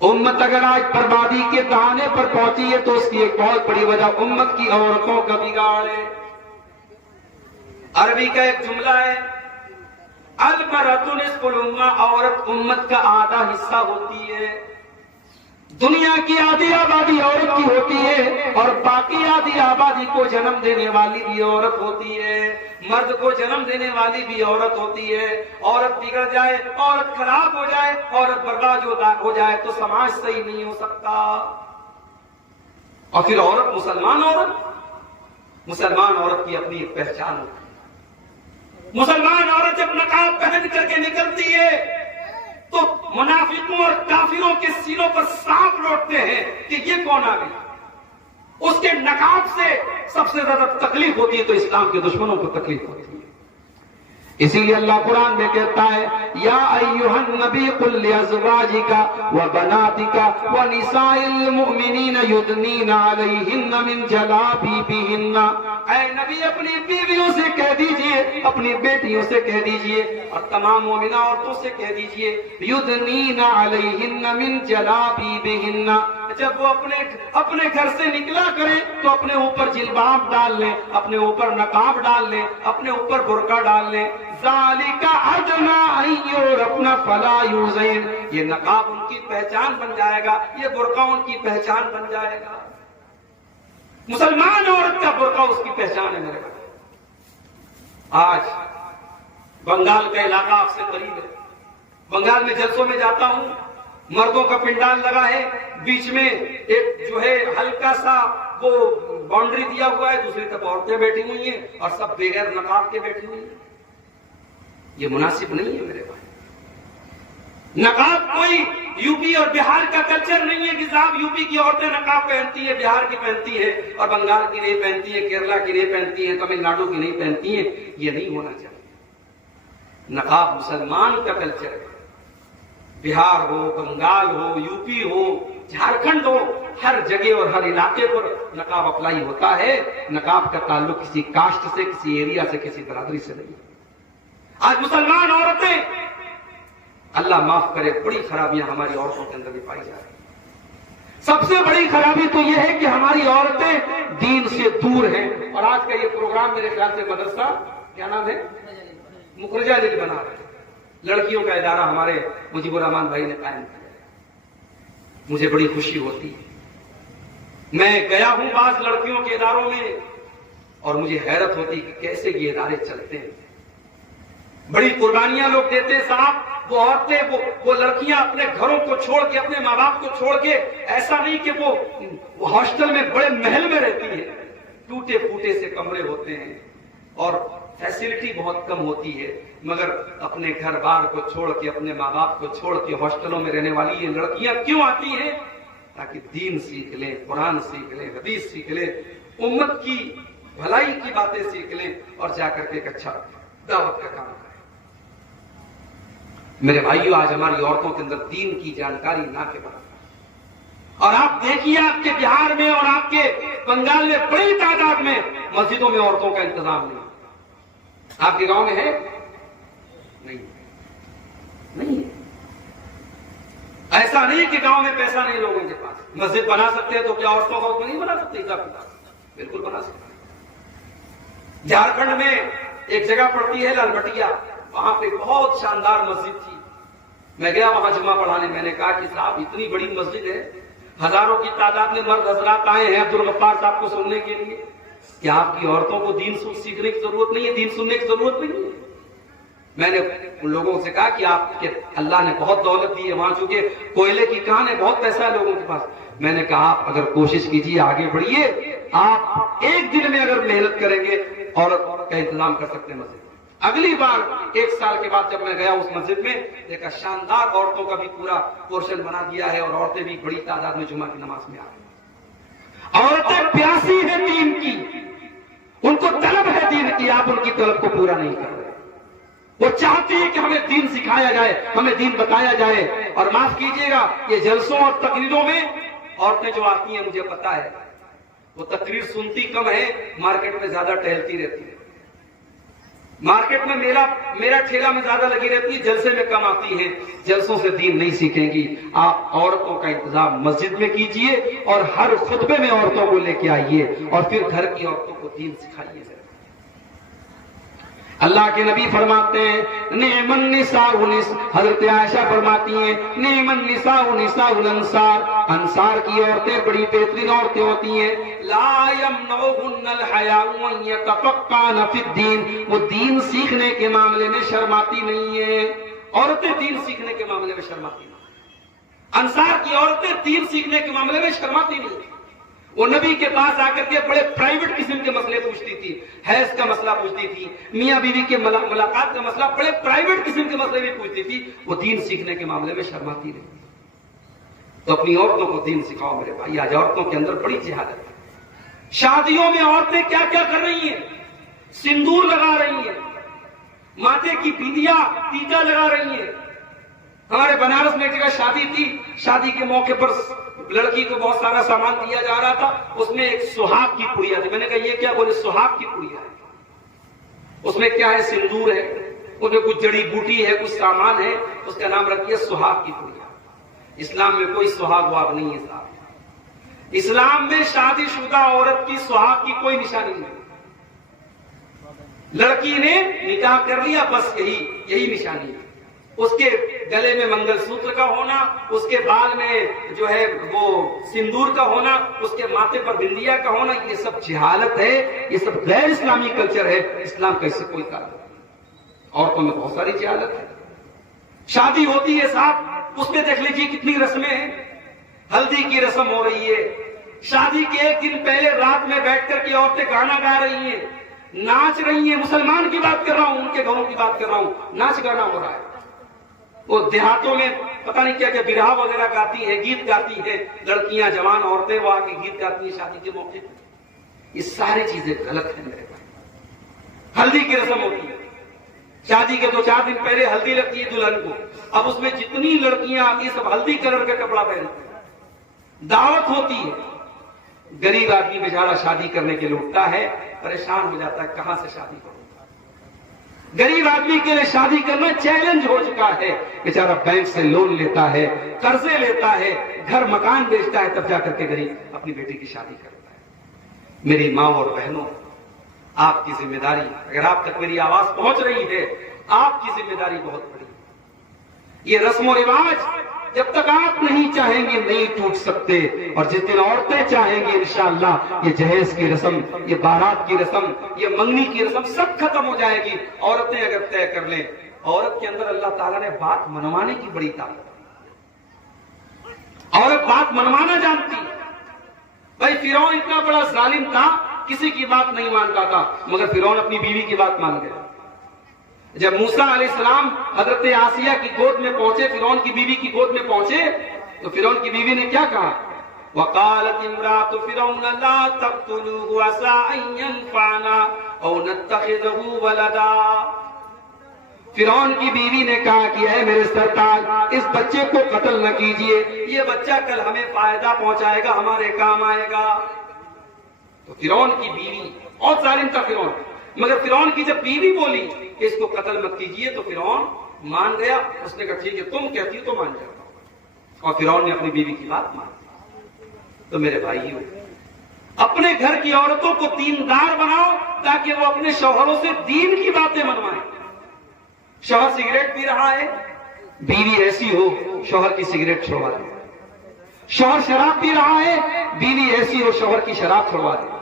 उम्मत अगर आज बर्बादी के दहाने पर पहुंची है तो उसकी एक बहुत बड़ी वजह उम्मत की औरतों का बिगाड़ है। अरबी का एक जुमला है, अल मरअतु निस्फुल उम्मा, औरत उम्मत का आधा हिस्सा होती है। दुनिया की आधी आबादी औरत की होती है और बाकी आधी आबादी को जन्म देने वाली भी औरत होती है, मर्द को जन्म देने वाली भी औरत होती है। औरत बिगड़ जाए, औरत खराब हो जाए, औरत बर्बाद हो जाए तो समाज सही नहीं हो सकता। और फिर औरत मुसलमान औरत की अपनी एक पहचान होती है। मुसलमान औरत जब नकाब पहन करके निकलती है तो मुनाफिकों और काफिरों के सीनों पर सांप लौटते हैं कि ये कौन आ गया। उसके नकाब से सबसे ज्यादा तकलीफ होती है तो इस्लाम के दुश्मनों को तकलीफ होती है। इसीलिए अल्लाह कुरान में कहता है, या अय्युहन नबी कुल लिअज़वाजिका व बनातिका व निसाइल मुमिनीन युदनीना अलैहिन्ना मिन जलाबिबिहिन्ना। ऐ नबी अपनी बीवियों से कह दीजिए, अपनी बेटियों से कह दीजिए और तमाम मोमिना औरतों से कह दीजिए, युदनीना अलैहिन्ना मिन जलाबिबिहिन्ना। जब वो अपने घर से निकला करें तो अपने ऊपर जिल्बाब डाल लें, अपने ऊपर नकाब डाल लें, अपने ऊपर बुर्का डाल लें। ज़ालिका अदना अय्युर अपना फला यूज़ैन, ये नकाब उनकी पहचान बन जाएगा, ये बुर्का उनकी पहचान बन जाएगा। मुसलमान औरत का बुर्का उसकी पहचान है मेरे भाई। आज बंगाल का इलाका आपसे करीब है, बंगाल में जलसों में जाता हूं, मर्दों का पिंडाल लगा है, बीच में एक जो है हल्का सा वो बाउंड्री दिया हुआ है, दूसरी तरफ औरतें बैठी हुई हैं और सब बगैर नकाब के बैठी हुई हैं। ये मुनासिब नहीं है मेरे भाई। नकाब कोई यूपी और बिहार का कल्चर नहीं है कि साहब यूपी की औरतें नकाब पहनती है, बिहार की पहनती है और बंगाल की नहीं पहनती है, केरला की नहीं पहनती है, तमिलनाडु की नहीं पहनती है। ये नहीं होना चाहिए। नकाब मुसलमान का कल्चर है। बिहार हो, बंगाल हो, यूपी हो, झारखंड हो, हर जगह और हर इलाके पर नकाब अप्लाई होता है। नकाब का ताल्लुक किसी कास्ट से, किसी एरिया से, किसी बरादरी से नहीं। आज मुसलमान औरतें, अल्लाह माफ करे, बड़ी खराबियां हमारी औरतों के अंदर भी पाई जा रही। सबसे बड़ी खराबी तो यह है कि हमारी औरतें दीन से दूर हैं। और आज का ये प्रोग्राम मेरे ख्याल से मदरसा, क्या नाम है, मुखरजा लिल बना रहे हैं, लड़कियों का इदारा हमारे मुजीबुर रहमान भाई ने कायम किया। मुझे बड़ी खुशी होती है। मैं गया हूं बास लड़कियों के इदारों में और मुझे हैरत होती कि कैसे ये इदारे चलते हैं। बड़ी कुर्बानियां लोग देते हैं साहब। वो औरतें, वो लड़कियां अपने घरों को छोड़ के, अपने माँ बाप को छोड़ के, ऐसा नहीं कि वो हॉस्टल में बड़े महल में रहती है, टूटे फूटे से कमरे होते हैं और फैसिलिटी बहुत कम होती है, मगर अपने घर बार को छोड़ के, अपने माँ बाप को छोड़ के हॉस्टलों में रहने वाली ये लड़कियां क्यों आती हैं? ताकि दीन सीख लें, कुरान सीख लें, हदीस सीख लें, उम्मत की भलाई की बातें सीख लें और जाकर के एक अच्छा दावत का काम करें। मेरे भाइयों, आज हमारी औरतों के अंदर दीन की जानकारी ना के बराबर। और आप देखिए, आपके बिहार में और आपके बंगाल में बड़ी तादाद में मस्जिदों में औरतों का इंतजाम नहीं। आपके गांव में है? नहीं है। ऐसा नहीं कि गांव में पैसा नहीं लोगों के पास, मस्जिद बना सकते हैं तो क्या औरतों का उसमें नहीं बना सकते? बिल्कुल बना सकते हैं। झारखंड में एक जगह पड़ती है लालबटिया, वहां पे बहुत शानदार मस्जिद थी। मैं गया वहां जुम्मा पढ़ाने। मैंने कहा कि साहब इतनी बड़ी मस्जिद है, हजारों की तादाद में मर्द हजरात आए हैं अब्दुल गफ्फार साहब को सुनने के लिए। क्या आपकी औरतों को दीन सीखने की जरूरत नहीं है, दीन सुनने की जरूरत नहीं है? मैंने उन लोगों से कहा कि आपके अल्लाह ने बहुत दौलत दी है, वहां चूंकि कोयले की कान है, बहुत पैसा है लोगों के पास। मैंने कहा आप अगर कोशिश कीजिए, आगे बढ़िए, आप एक दिन में अगर मेहनत करेंगे औरत का इंतजाम कर सकते हैं मस्जिद। अगली बार 1 साल के बाद जब मैं गया उस मस्जिद में, देखा शानदार औरतों का भी पूरा पोर्शन बना दिया है और औरतें भी बड़ी तादाद में जुमा की नमाज में आ गई। औरतें प्यासी है दीन की, उनको तलब है दीन की, आप उनकी तलब को पूरा नहीं कर रहे। वो चाहती है कि हमें दीन सिखाया जाए, हमें दीन बताया जाए। और माफ कीजिएगा, ये जलसों और तकरीरों में औरतें जो आती हैं, मुझे पता है वो तकरीर सुनती कम है, मार्केट में ज्यादा टहलती रहती है। मार्केट में मेरा ठेला में ज्यादा लगी रहती है, जलसे में कम आती है। जलसों से दीन नहीं सीखेंगी। आप औरतों का इंतजाम मस्जिद में कीजिए और हर खुतबे में औरतों को लेके आइए और फिर घर की औरतों को दीन सिखाइए। अल्लाह के नबी फरमाते हैं नेमन निसाउ निस, हजरत आयशा फरमाती हैं नेमन निसाउ निसाउल अंसार, अंसार की औरतें बड़ी बेहतरीन औरतें होती हैं। ला यमनउहुन्नल हयाउ अन यतफक्कान फिद्दीन, वो दीन सीखने के मामले में शर्माती नहीं है। औरतें दीन सीखने के मामले में शर्माती नहीं। अंसार की औरतें दीन सीखने के मामले में शर्माती नहीं। वो नबी के पास आकर के बड़े प्राइवेट किस्म के मसले पूछती थी, हैज का मसला पूछती थी, मियां बीवी के मुलाकात का मसला, बड़े प्राइवेट किस्म के मसले भी पूछती थी। वो दीन सीखने के मामले में शर्माती नहीं। तो अपनी औरतों को दीन सिखाओ मेरे भाई। आज औरतों के अंदर बड़ी जिहादत है। शादियों में औरतें क्या क्या कर रही हैं? सिंदूर लगा रही हैं, माथे की बिंदिया टीका लगा रही हैं। हमारे बनारस में एक जगह शादी थी, शादी के मौके पर लड़की को बहुत सारा सामान दिया जा रहा था। उसमें एक सुहाग की पुड़िया थी। मैंने कहा ये क्या? बोले सुहाग की पुड़िया है। उसमें क्या है? सिंदूर है, उसमें कुछ जड़ी बूटी है, कुछ सामान है, उसका नाम रखिए सुहाग की पुड़िया। इस्लाम में कोई सुहाग वाग नहीं है साहब। इस्लाम में शादीशुदा औरत की सुहाग की कोई निशानी नहीं। लड़की ने निकाह कर लिया, बस यही निशानी है। उसके गले में मंगलसूत्र का होना, उसके बाल में जो है वो सिंदूर का होना, उसके माथे पर बिंदिया का होना, ये सब जिहालत है, ये सब गैर इस्लामी कल्चर है। इस्लाम कैसे कोई कार्य? औरतों में बहुत सारी जिहालत है। शादी होती है साहब, उसमें देख लीजिए कितनी रस्में हैं। हल्दी की रस्म हो रही है, शादी के एक दिन पहले रात में बैठकर के औरतें गाना गा रही हैं, नाच रही हैं। मुसलमान की बात कर रहा हूं, उनके घरों की बात कर रहा हूं, नाच गाना हो रहा है। वो देहातों में पता नहीं क्या क्या बिरहा वगैरह गाती है, गीत गाती है लड़कियां, जवान औरतें वो आके गीत गाती है शादी के मौके पर। ये सारी चीजें गलत है मेरे भाई। हल्दी की रस्म होती है, शादी के 2-4 दिन पहले हल्दी लगती है दुल्हन को। अब उसमें जितनी लड़कियां आती है सब हल्दी कलर का कपड़ा पहनती है। दावत होती है, गरीब आदमी बेचारा शादी करने के लिए उठता है, परेशान हो जाता है कहां से शादी करूं। गरीब आदमी के लिए शादी करना चैलेंज हो चुका है। बेचारा बैंक से लोन लेता है, कर्जे लेता है, घर मकान बेचता है, तब जाकर के गरीब अपनी बेटी की शादी करता है। मेरी माँ और बहनों, आपकी जिम्मेदारी, अगर आप तक मेरी आवाज पहुंच रही है, आपकी जिम्मेदारी बहुत बड़ी है। ये रस्म और रिवाज जब तक आप नहीं चाहेंगे नहीं टूट सकते। और जिस दिन औरतें चाहेंगी इंशाअल्लाह ये जहेज की रस्म, ये बारात की रस्म, ये मंगनी की रस्म सब खत्म हो जाएगी। औरतें अगर तय कर लें, औरत के अंदर अल्लाह ताला ने बात मनवाने की बड़ी ताकत। औरत बात मनवाना जानती है। भाई फिरौन इतना बड़ा जालिम था, किसी की बात नहीं मानता था, मगर फिरौन अपनी बीवी की बात मान गया। जब मूसा अलैहिस्सलाम हजरत आसिया की गोद में पहुंचे, फिरौन की बीवी की गोद में पहुंचे, तो फिरौन की बीवी ने क्या कहा? वकालत इम्रातु फिरौन ला तक़्तुलूहु असा अन यनफ़अना औ नत्तख़िज़हु वलदा। फिरौन की बीवी ने कहा कि है मेरे सरताज, इस बच्चे को कत्ल न कीजिए, ये बच्चा कल हमें फायदा पहुंचाएगा, हमारे काम आएगा। तो फिरौन की बीवी, और जालिम था फिरौन, मगर फिरौन की जब बीवी बोली कि इसको कत्ल मत कीजिए, तो फिरौन मान गया। उसने कहा ठीक है, तुम कहती हो तो मान जाता। और फिरौन ने अपनी बीवी की बात मान ली। तो मेरे भाइयों, अपने घर की औरतों को दीनदार बनाओ ताकि वो अपने शौहरों से दीन की बातें मनवाएं। शौहर सिगरेट पी रहा है, बीवी ऐसी हो शौहर की सिगरेट छुड़वा दे। शौहर शराब पी रहा है, बीवी ऐसी हो शौहर की शराब छुड़वा दे।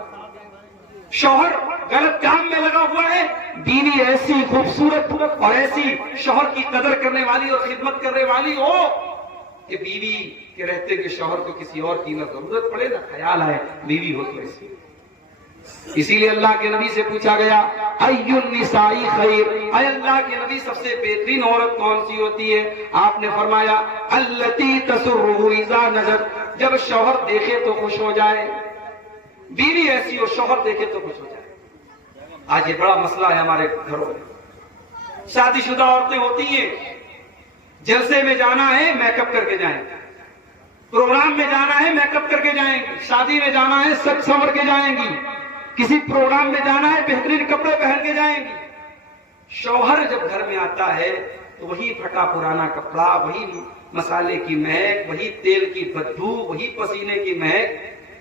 शौहर गलत काम में लगा हुआ है, बीवी ऐसी खूबसूरत और ऐसी शौहर की कदर करने वाली और खिदमत करने वाली हो कि बीवी के रहते कि शौहर को किसी और की ना जरूरत पड़े ना ख्याल आए, बीवी हो तो ऐसी। इसीलिए अल्लाह के नबी से पूछा गया अय्युन निसाई खैर, अय अल्लाह के नबी सबसे बेहतरीन औरत कौन सी होती है? आपने फरमाया अल्लती तसुर्रुहु इज़ा नज़र, जब शौहर देखे तो खुश हो जाए। बीवी ऐसी हो शौहर देखे तो खुश हो जाए। आज ये बड़ा मसला है हमारे घरों में। शादीशुदा औरतें होती हैं, जलसे में जाना है मेकअप करके जाएंगे, प्रोग्राम में जाना है मेकअप करके जाएंगी, शादी में जाना है सज संवर के जाएंगी, किसी प्रोग्राम में जाना है बेहतरीन कपड़े पहन के जाएंगी। शौहर जब घर में आता है तो वही फटा पुराना कपड़ा, वही मसाले की महक, वही तेल की बदबू, वही पसीने की महक।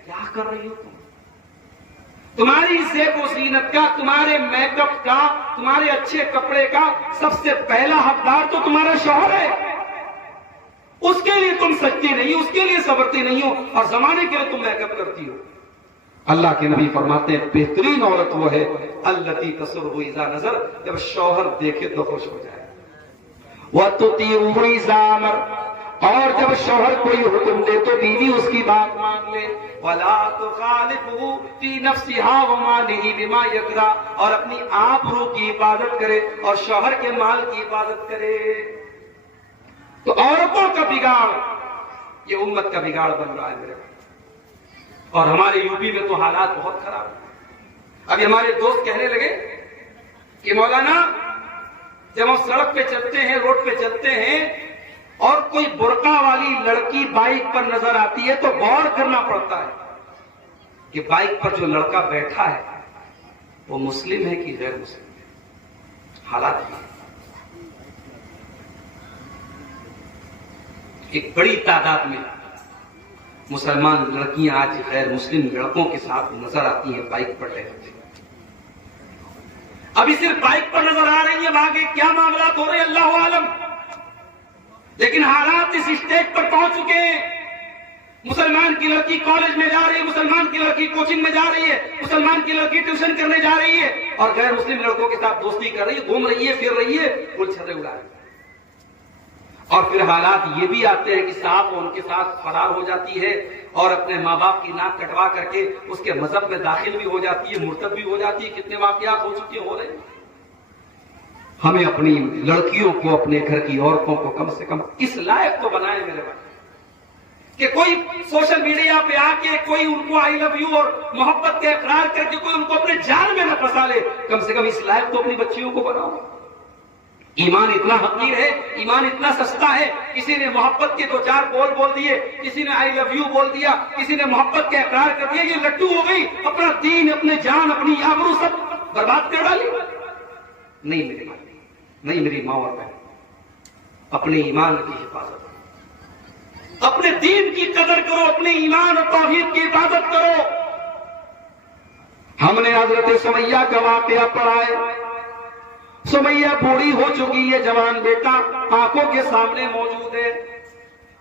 क्या कर रही हो तुम? तुम्हारी ज़ेब ज़ीनत का, तुम्हारे मेकअप का, तुम्हारे अच्छे कपड़े का सबसे पहला हकदार तो तुम्हारा शौहर है। उसके लिए तुम सच्ची नहीं हो, उसके लिए सवरती नहीं हो, और जमाने के लिए तुम मेकअप करती हो। अल्लाह के नबी फरमाते हैं बेहतरीन औरत वो है अल्लती तसुर्रु इज़ा नज़र, जब शौहर देखे तो खुश हो जाए। वह तुतीउ इज़ा अमर, और जब शौहर कोई हुक्म दे तो बीवी उसकी बात मान ले। वला तुखालिफहु फी नफ्सिहा व मालिही बिमा यकरा, और अपनी आबरू की हिफाजत करे और शौहर के माल की हिफाजत करे। तो औरतों का बिगाड़ ये उम्मत का बिगाड़ बन रहा है मेरे भाई। और हमारे यूपी में तो हालात बहुत खराब है। अभी हमारे दोस्त कहने लगे कि मौलाना जब हम सड़क पे चलते हैं, रोड पे चलते हैं और कोई बुर्का वाली लड़की बाइक पर नजर आती है तो गौर करना पड़ता है कि बाइक पर जो लड़का बैठा है वो मुस्लिम है कि गैर मुस्लिम है। हालात है। एक बड़ी तादाद में मुसलमान लड़कियां आज गैर मुस्लिम लड़कों के साथ नजर आती हैं बाइक पर रहते। अभी सिर्फ बाइक पर नजर आ रही है, आगे क्या मामला हो रहे अल्लाह आलम। लेकिन हालात इस स्टेज पर पहुंच चुके हैं। मुसलमान की लड़की कॉलेज में जा रही है, मुसलमान की लड़की कोचिंग में जा रही है, मुसलमान की लड़की ट्यूशन करने जा रही है और गैर मुस्लिम लड़कों के साथ दोस्ती कर रही है, घूम रही है, फिर रही है, फुल छर्रे उड़ा रही है। और फिर हालात ये भी आते हैं कि साहब उनके साथ फरार हो जाती है और अपने माँ बाप की नाक कटवा करके उसके मजहब में दाखिल भी हो जाती है, मुर्तद भी हो जाती है। कितने वाकयात हो चुके हो रहे हैं। हमें अपनी लड़कियों को, अपने घर की औरतों को कम से कम इस लायक तो बनाए मेरे भाई कि कोई सोशल मीडिया पे आके कोई उनको आई लव यू और मोहब्बत का इकरार करके कोई उनको अपने जाल में न फंसा ले। कम से कम इस लायक तो अपनी बच्चियों को बनाओ। ईमान इतना हकीर है, ईमान इतना सस्ता है। किसी ने मोहब्बत के दो चार बोल दिए, किसी ने आई लव यू बोल दिया, किसी ने मोहब्बत का इकरार कर दिया, ये लट्टू हो गई, अपना दीन, अपने जान, अपनी आबरू सब बर्बाद कर डाली। नहीं मेरे भाई, नहीं मेरी माँ और बहन, अपने ईमान की हिफाजत करो, अपने दीन की कदर करो, अपने ईमान और तौहीद की हिफाजत करो। हमने हजरत सुमैया का वाकया पढ़ा है। सुमैया बूढ़ी हो चुकी है, जवान बेटा आंखों के सामने मौजूद है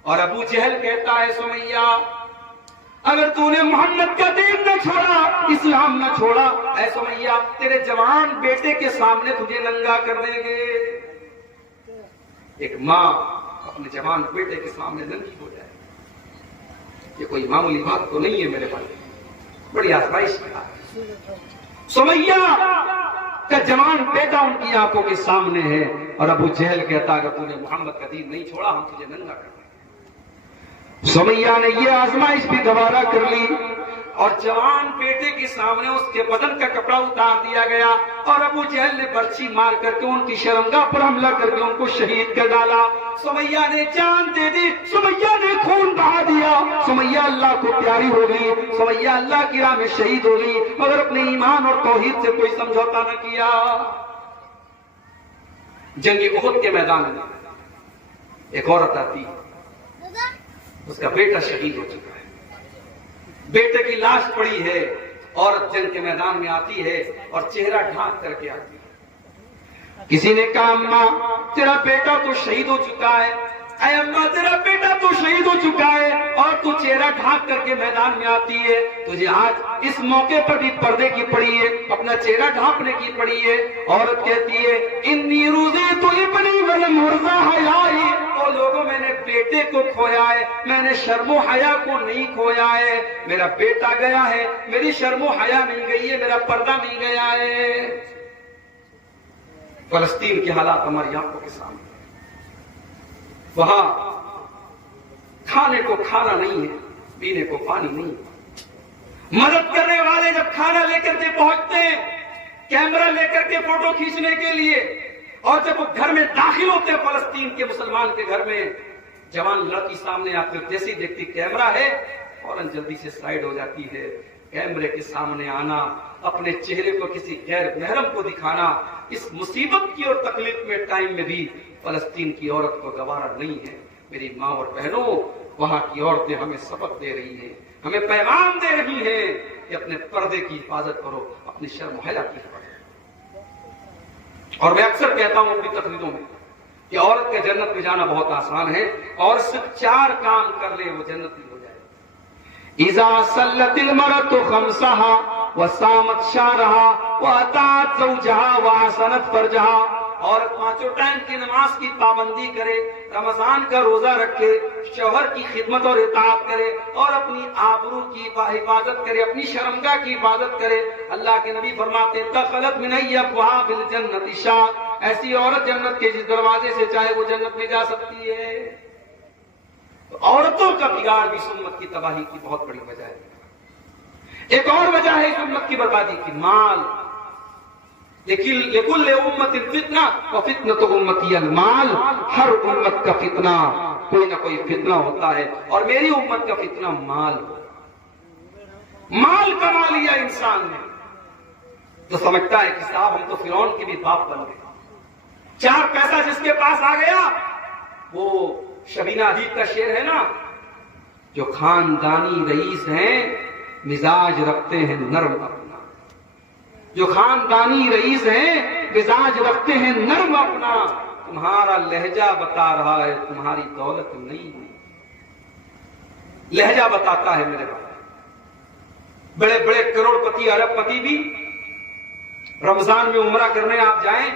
और अबू जहल कहता है सुमैया अगर तूने मोहम्मद का दीन न छोड़ा, इस्लाम न छोड़ा, ऐ सुमैया तेरे जवान बेटे के सामने तुझे नंगा कर देंगे। एक माँ अपने जवान बेटे के सामने नंगी हो जाए, ये कोई मामूली बात तो नहीं है मेरे भाई, बड़ी आजमाइश की बात है। सुमैया का जवान बेटा उनकी आंखों के सामने है और अबू जहल कहता अगर तूने मोहम्मद का दीन नहीं छोड़ा हम तुझे नंगा कर देंगे। सुमैया ने यह आजमाइश भी दोबारा कर ली और जवान बेटे के सामने उसके बदन का कपड़ा उतार दिया गया और अबू जहल ने बर्छी मार करके उनकी शर्मगाह पर हमला करके उनको शहीद कर डाला। सुमैया ने जान दे दी, सुमैया ने खून बहा दिया, सुमैया अल्लाह को प्यारी हो गई, सुमैया अल्लाह की राह में शहीद हो गई मगर अपने ईमान और तौहीद से कोई समझौता न किया। जंगे उहद के मैदान में एक औरत आती, उसका बेटा शहीद हो चुका है, बेटे की लाश पड़ी है, औरत जंग के मैदान में आती है और चेहरा ढांक करके आती है। किसी ने कहा अम्मा तेरा बेटा तो शहीद हो चुका है, अरे अम्मा तेरा बेटा तो शहीद हो चुका है और तू चेहरा ढांक करके मैदान में आती है, तुझे आज इस मौके पर भी पर्दे की पड़ी है, अपना चेहरा ढांकने की पड़ी है। औरत कहती है इन्नी रूज़े तो इब्नी वलम हुर्ज़ा हयाई, ओ लोगों मैंने बेटे को खोया है, मैंने शर्मो हया को नहीं खोया है, मेरा बेटा गया है, मेरी शर्मो हया नहीं गई है, मेरा पर्दा नहीं गया है। फलस्तीन के हालात हमारी आंखों के सामने, वहां खाने को खाना नहीं है, पीने को पानी नहीं है। मदद करने वाले जब खाना लेकर के पहुंचते हैं, कैमरा लेकर के फोटो खींचने के लिए, और जब वो घर में दाखिल होते हैं फलस्तीन के मुसलमान के घर में, जवान लड़की सामने आकर जैसे देखती कैमरा है फौरन जल्दी से साइड हो जाती है, कैमरे के सामने आना, अपने चेहरे को किसी गैर महरम को दिखाना, इस मुसीबत की और तकलीफ में टाइम में भी फलस्तीन की औरत को गवारा नहीं है। मेरी माँ और बहनों, वहां की औरतें हमें सबक दे रही हैं, हमें पैगाम दे रही हैं कि अपने पर्दे की हिफाजत करो, अपनी शर्म हया की हिफाजत। और मैं अक्सर कहता हूं अपनी तकरीरों में कि औरत के जन्नत में जाना बहुत आसान है, और सिर्फ 4 काम कर ले वो जन्नत में हो जाए। इज़ा सल्लतिल मरअतु खम्सहा व सामत शारहा व अतात ज़ौजहा व हसनत फरजहा। औरत 5 टाइम की नमाज की पाबंदी करे, रमजान का रोजा रखे, शौहर की खिदमत और इताअत करे, और अपनी आबरू की हिफाजत करे, अपनी शर्मगाह की हिफाजत करे। अल्लाह के नबी फरमाते हैं दखलत मिन अब्वाबिल जन्नति शाह, ऐसी औरत जन्नत के जिस दरवाजे से चाहे वो जन्नत में जा सकती है। तो औरतों का बिगाड़ भी इस उम्मत की तबाही की बहुत बड़ी वजह है। एक और वजह है इस उम्मत की बर्बादी की, माल। लिकुल्ल उम्मतिन फितना व फितनतु उम्मती अल माल, हर उम्मत का फितना कोई ना कोई फितना होता है, और मेरी उम्मत का फितना माल। माल कमा लिया इंसान ने तो समझता है कि साहब हम तो फिरौन के भी बाप बन गए। 4 पैसा जिसके पास आ गया, वो शबीना अदीब का शेर है ना, जो खानदानी रईस हैं मिजाज रखते हैं नर्म अपना। जो खानदानी रईस हैं मिजाज रखते हैं नर्म अपना। तुम्हारा लहजा बता रहा है तुम्हारी दौलत नहीं है। लहजा बताता है मेरे भाई। बड़े बड़े करोड़पति अरबपति भी रमजान में उम्रा करने आप जाएं,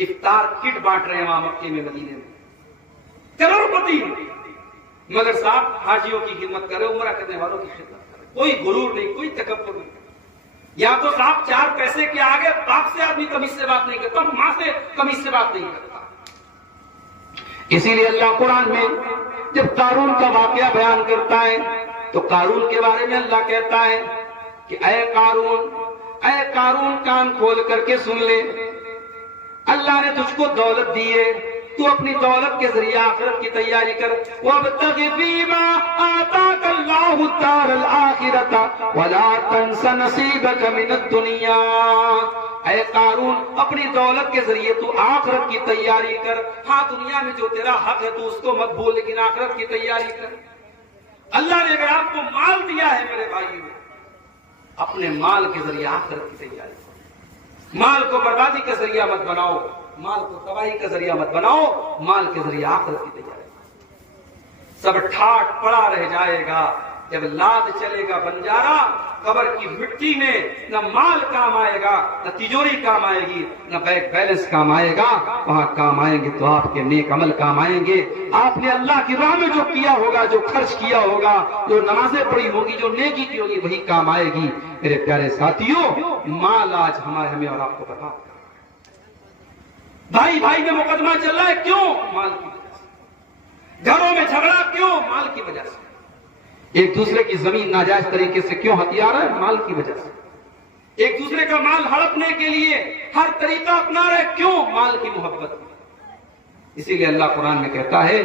इफ्तार किट बांट रहे हैं वहां मक्के में, मदीने में, करोड़पति। मगर साहब हाजियों की खिदमत करे, उम्रा करने वालों की खिदमत करे, कोई गुरूर नहीं, कोई तकब्बुर नहीं। या तो साहब 4 पैसे के आगे बाप से आदमी कमीज से बात नहीं करता, मां से कमीज से बात नहीं करता। इसीलिए अल्लाह कुरान में जब कारून का वाकया बयान करता है तो कारून के बारे में अल्लाह कहता है कि ऐ कारून कान खोल करके सुन ले, अल्लाह ने तुझको दौलत दी है, तू अपनी दौलत के जरिए आखिरत की तैयारी कर। वब्तगि फीमा आताकल्लाहु दारल आखिरत वला तंस नसीबक मिनद दुनिया। ऐ कारून, अपनी दौलत के जरिए तू आखिरत की तैयारी कर। हाँ, दुनिया में जो तेरा हक है तू उसको मत भूल, लेकिन आखिरत की तैयारी कर। अल्लाह ने अगर आपको माल दिया है मेरे भाइयों, अपने माल के जरिए आखिरत की तैयारी कर। माल को बर्बादी का जरिया मत बनाओ, माल को तबाही का जरिया मत बनाओ, माल के जरिए आखिरत की तैयारी। सब ठाट पड़ा रह जाएगा जब लाद चलेगा बंजारा। कब्र की मिट्टी में न माल काम आएगा, न तिजोरी काम आएगी, न बैंक बैलेंस काम आएगा। वहां काम आएंगे तो आपके नेक अमल काम आएंगे। आपने अल्लाह की राह में जो किया होगा, जो खर्च किया होगा, जो नमाजें पढ़ी होगी, जो नेकी की होगी, वही काम आएगी। मेरे प्यारे साथियों, माल आज हमें और आपको बता, भाई भाई में मुकदमा चल रहा है, क्यों? माल की वजह से। घरों में झगड़ा क्यों? माल की वजह से। एक दूसरे की जमीन नाजायज तरीके से क्यों हथिया रहा है? माल की वजह से। एक दूसरे का माल हड़पने के लिए हर तरीका अपना रहे, क्यों? माल की मोहब्बत में। इसीलिए अल्लाह कुरान में कहता है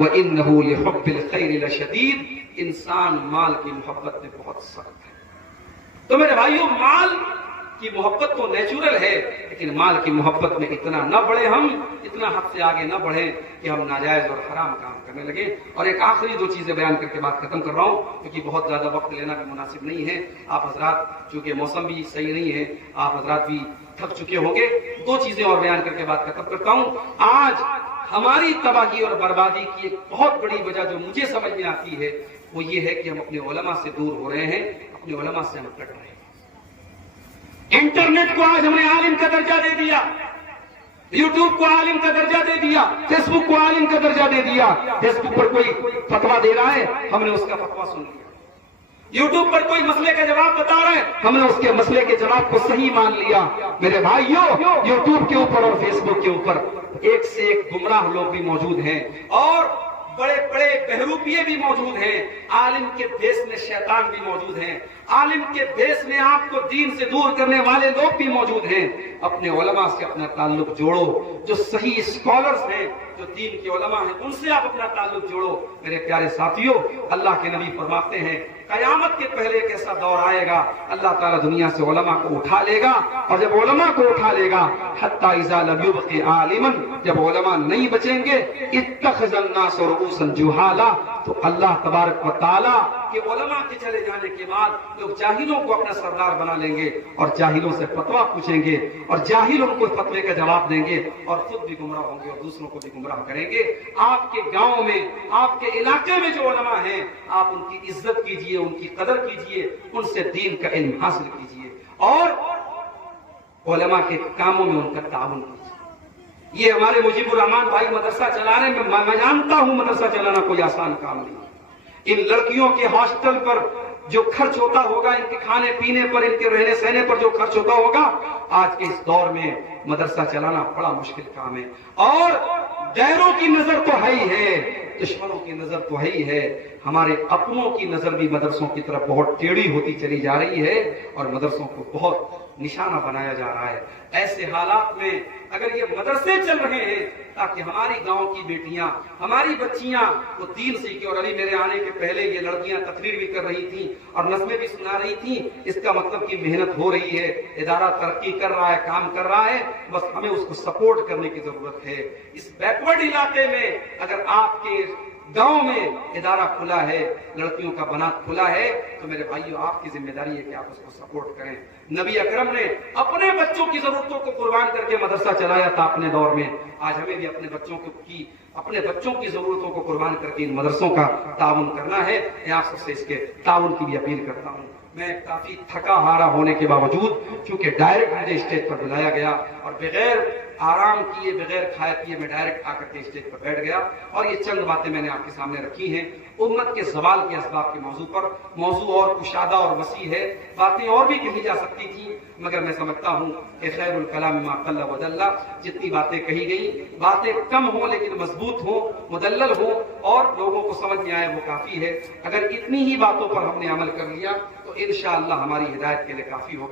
व इन्नहु लिहुब्बिल खैरि लशदीद, इंसान माल की मोहब्बत में बहुत सख्त है। तो मेरे भाइयों, माल की मोहब्बत तो नेचुरल है, लेकिन माल की मोहब्बत में इतना न बढ़े, हम इतना हद से आगे न बढ़े कि हम नाजायज और हराम काम करने लगे। और एक आखिरी 2 चीजें बयान करके बात खत्म कर रहा हूं, क्योंकि बहुत ज्यादा वक्त लेना भी मुनासिब नहीं है। आप हजरात, चूंकि मौसम भी सही नहीं है, आप हजरात भी थक चुके होंगे। 2 चीजें और बयान करके बात खत्म करता हूं। आज हमारी तबाही और बर्बादी की एक बहुत बड़ी वजह जो मुझे समझ में आती है, वो ये है कि हम अपने उलमा से दूर हो रहे हैं, अपने उलमा से हम कट रहे हैं। इंटरनेट को आज हमने आलिम का दर्जा दे दिया, यूट्यूब को आलिम का दर्जा दे दिया, फेसबुक को आलिम का दर्जा दे दिया। फेसबुक पर कोई फतवा दे रहा है, हमने उसका फतवा सुन लिया। यूट्यूब पर कोई मसले का जवाब बता रहा है, हमने उसके मसले के जवाब को सही मान लिया। मेरे भाइयों, यूट्यूब के ऊपर और फेसबुक के ऊपर एक से एक गुमराह लोग भी मौजूद हैं, और बड़े बड़े बहरूपिये भी मौजूद हैं। आलिम के भेष में शैतान भी मौजूद हैं, आलिम के भेष में आपको दीन से दूर करने वाले लोग भी मौजूद हैं। अपने उलमा से अपना ताल्लुक जोड़ो, जो सही स्कॉलर्स हैं, जो दीन के उलमा हैं, उनसे आप अपना ताल्लुक जोड़ो। मेरे प्यारे साथियों, अल्लाह के नबी फरमाते हैं कयामत के पहले एक ऐसा दौर आएगा, अल्लाह ताला दुनिया से उलमा को उठा लेगा, और जब उलमा को उठा लेगा, हत्ता इज़ा लम युबक़ि आलिमन, जब उलमा नहीं बचेंगे, इत्तख़ज़न नास रुऊसन जुहाला, तो अल्लाह तबारक व तआला के उलमा के चले जाने के बाद लोग जाहिलों को अपना सरदार बना लेंगे और जाहिलों से फतवा पूछेंगे और जाहिल उनको फतवे का जवाब देंगे और खुद भी गुमराह होंगे और दूसरों को भी गुमराह करेंगे। आपके गांव में, आपके इलाके में जो उलमा हैं, आप उनकी इज्जत कीजिए, उनकी कदर कीजिए, उनसे दीन का इल्म हासिल कीजिए और उलमा के कामों में उनका ताउन कीजिए। ये हमारे मुजीबुर रहमान भाई मदरसा चलाने में, मैं जानता हूं मदरसा चलाना कोई आसान काम नहीं। इन लड़कियों के हॉस्टल पर जो खर्च होता होगा, इनके खाने पीने पर, इनके रहने सहने पर जो खर्च होता होगा, आज के इस दौर में मदरसा चलाना बड़ा मुश्किल काम है। और गैरों की नजर तो है ही है, दुश्मनों की नजर तो है ही है, हमारे अपनों की नजर भी मदरसों की तरफ बहुत टेढ़ी होती चली जा रही है और मदरसों को बहुत निशाना बनाया जा रहा है। ऐसे हालात में अगर ये मदरसे चल रहे हैं ताकि हमारी गांव की बेटियां, हमारी बच्चियां वो दीन सीखें, और अभी मेरे आने के पहले ये लड़कियां तकरीर भी कर रही थी और नज़्में भी सुना रही थी, इसका मतलब कि मेहनत हो रही है, इदारा तरक्की कर रहा है, काम कर रहा है, बस हमें उसको सपोर्ट करने की जरूरत है। इस बैकवर्ड इलाके में अगर आपके गांव में इदारा खुला है, लड़कियों का बनात खुला है, तो मेरे भाइयों आपकी जिम्मेदारी है कि आप उसको सपोर्ट करें। नबी अकरम ने अपने बच्चों की जरूरतों को कुर्बान करके मदरसा चलाया था अपने दौर में। आज हमें भी अपने बच्चों की जरूरतों को कुर्बान करके इन मदरसों का ताउन करना है। मैं आप सबसे इसके ताउन की भी अपील करता हूँ। मैं काफी थका हारा होने के बावजूद, क्योंकि डायरेक्ट मुझे स्टेज पर बुलाया गया और बगैर आराम किए, बगैर खाए पिए मैं डायरेक्ट आकर के स्टेज पर बैठ गया और ये चंद बातें मैंने आपके सामने रखी हैं। उम्मत के सवाल के असबाब के मौजू पर, मौजू और कुशादा और वसी है, बातें और भी कही जा सकती थी, मगर मैं समझता हूँ कि खैरुल कलाम मा क़ल्ल व दल्ला, जितनी बातें कही गई, बातें कम हो लेकिन मजबूत हो, मुदल्लल हो और लोगों को समझ में आए, वो काफी है। अगर इतनी ही बातों पर हमने अमल कर लिया तो इंशाअल्लाह हमारी हिदायत के लिए काफी होगा।